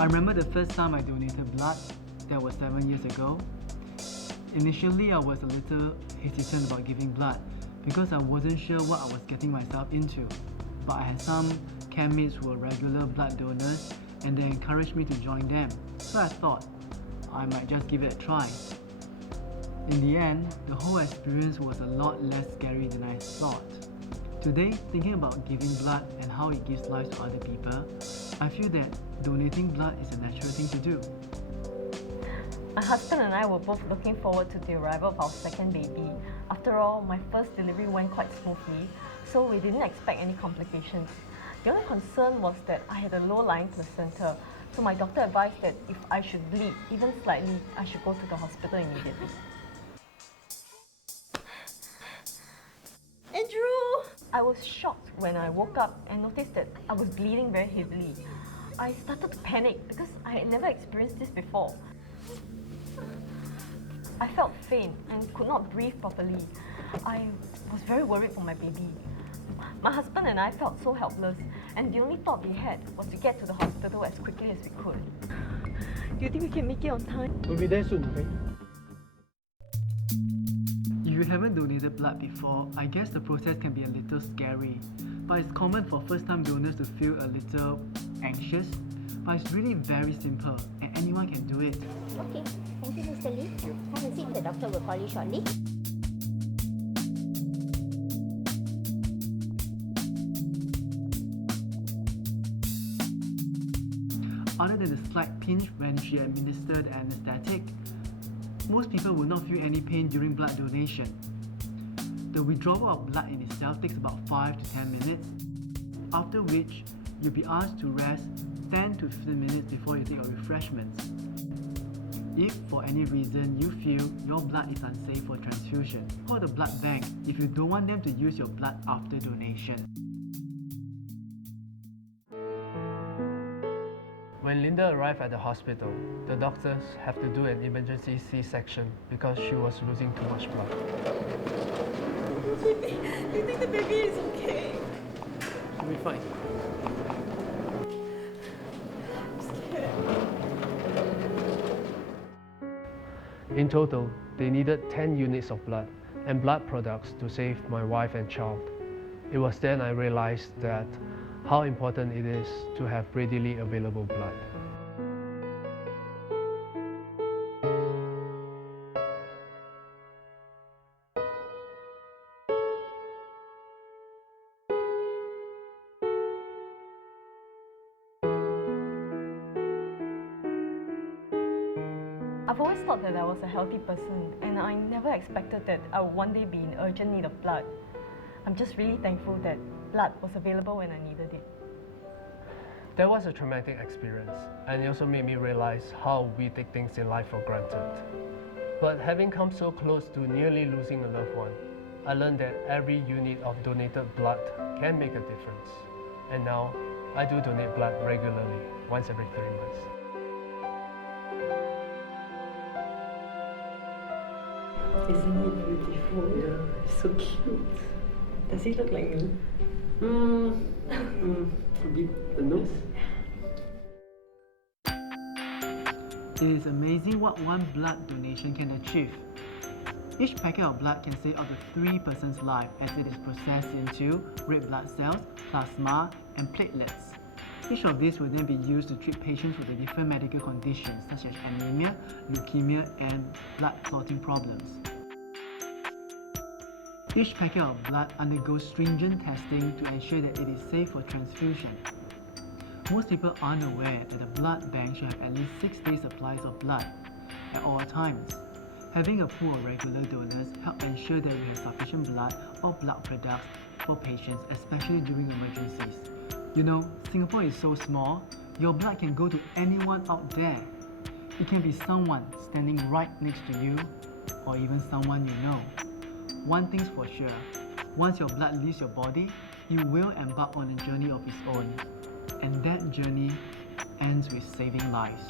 I remember the first time I donated blood. That was 7 years ago. Initially, I was a little hesitant about giving blood because I wasn't sure what I was getting myself into. But I had some camp mates who were regular blood donors and they encouraged me to join them. So I thought I might just give it a try. In the end, the whole experience was a lot less scary than I thought. Today, thinking about giving blood and how it gives life to other people, I feel that donating blood is a natural thing to do. My husband and I were both looking forward to the arrival of our second baby. After all, my first delivery went quite smoothly, so we didn't expect any complications. The only concern was that I had a low-lying placenta, so my doctor advised that if I should bleed even slightly, I should go to the hospital immediately. Andrew! I was shocked when I woke up and noticed that I was bleeding very heavily. I started to panic because I had never experienced this before. I felt faint and could not breathe properly. I was very worried for my baby. My husband and I felt so helpless, and the only thought we had was to get to the hospital as quickly as we could. Do you think we can make it on time? We'll be there soon, okay? If you haven't donated blood before, I guess the process can be a little scary. But it's common for first-time donors to feel a little anxious. But it's really very simple, and anyone can do it. Okay, thank you, Mr. Lee. Have a seat, the doctor will call you shortly. Other than the slight pinch when she administered the anesthetic, most people will not feel any pain during blood donation. The withdrawal of blood in itself takes about 5 to 10 minutes, after which you'll be asked to rest 10 to 15 minutes before you take your refreshments. If for any reason you feel your blood is unsafe for transfusion, call the blood bank if you don't want them to use your blood after donation. When Linda arrived at the hospital, the doctors have to do an emergency C-section because she was losing too much blood. Do you think the baby is okay? She'll be fine. In total, they needed 10 units of blood and blood products to save my wife and child. It was then I realized that how important it is to have readily available blood. I've always thought that I was a healthy person, and I never expected that I would one day be in urgent need of blood. I'm just really thankful that blood was available when I needed it. That was a traumatic experience, and it also made me realize how we take things in life for granted. But having come so close to nearly losing a loved one, I learned that every unit of donated blood can make a difference. And now, I do donate blood regularly, once every 3 months. Isn't he beautiful? Yeah. So cute. Does he look like me? A bit the nose. It is amazing what one blood donation can achieve. Each packet of blood can save up to 3 persons' life as it is processed into red blood cells, plasma, and platelets. Each of these will then be used to treat patients with different medical conditions such as anemia, leukemia, and blood clotting problems. Each packet of blood undergoes stringent testing to ensure that it is safe for transfusion. Most people aren't aware that a blood bank should have at least 6 days supplies of blood at all times. Having a pool of regular donors helps ensure that we have sufficient blood or blood products for patients, especially during emergencies. You know, Singapore is so small, your blood can go to anyone out there. It can be someone standing right next to you, or even someone you know. One thing's for sure, once your blood leaves your body, you will embark on a journey of its own. And that journey ends with saving lives.